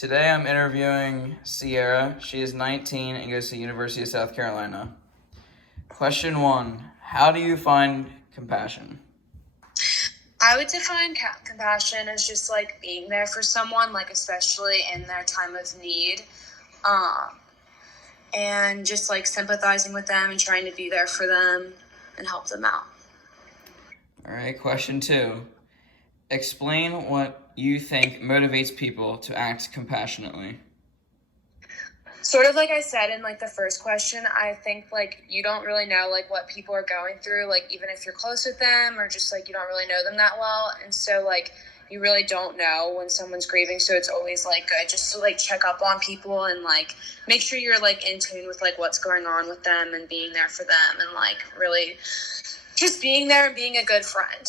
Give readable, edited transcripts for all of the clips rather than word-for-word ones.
Today I'm interviewing Sierra. She is 19 and goes to the University of South Carolina. Question 1. How do you find compassion? I would define compassion as just like being there for someone, like especially in their time of need, and just like sympathizing with them and trying to be there for them and help them out. All right, question 2. Explain what you think motivates people to act compassionately. Sort of like I said in like the first question, I think like you don't really know like what people are going through, like even if you're close with them or just like you don't really know them that well. And so like you really don't know when someone's grieving. So it's always like good just to like check up on people and like make sure you're like in tune with like what's going on with them and being there for them and like really just being there and being a good friend.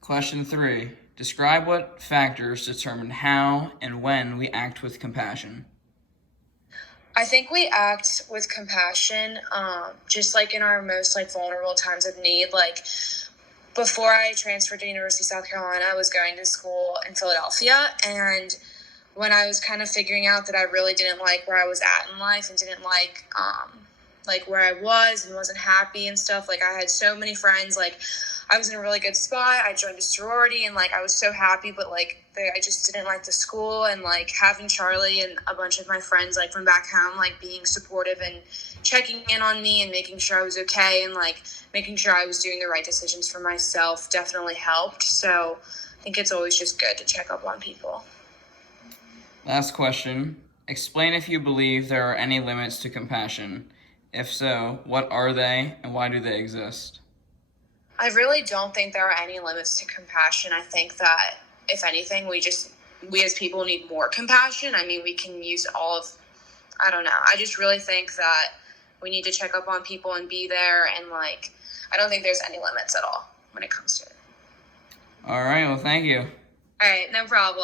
Question 3. Describe what factors determine how and when we act with compassion. I think we act with compassion, just like in our most like vulnerable times of need. Like before I transferred to University of South Carolina, I was going to school in Philadelphia, and when I was kind of figuring out that I really didn't like where I was at in life and didn't like where I was and wasn't happy and stuff. Like I had so many friends, like I was in a really good spot. I joined a sorority and like I was so happy, but like I just didn't like the school, and like having Charlie and a bunch of my friends like from back home like being supportive and checking in on me and making sure I was okay and like making sure I was doing the right decisions for myself definitely helped. So I think it's always just good to check up on people. Last question. Explain if you believe there are any limits to compassion. If so, what are they and why do they exist? I really don't think there are any limits to compassion. I think that if anything, we as people need more compassion. I mean, we can use I don't know. I just really think that we need to check up on people and be there. And like, I don't think there's any limits at all when it comes to it. All right, well, thank you. All right, no problem.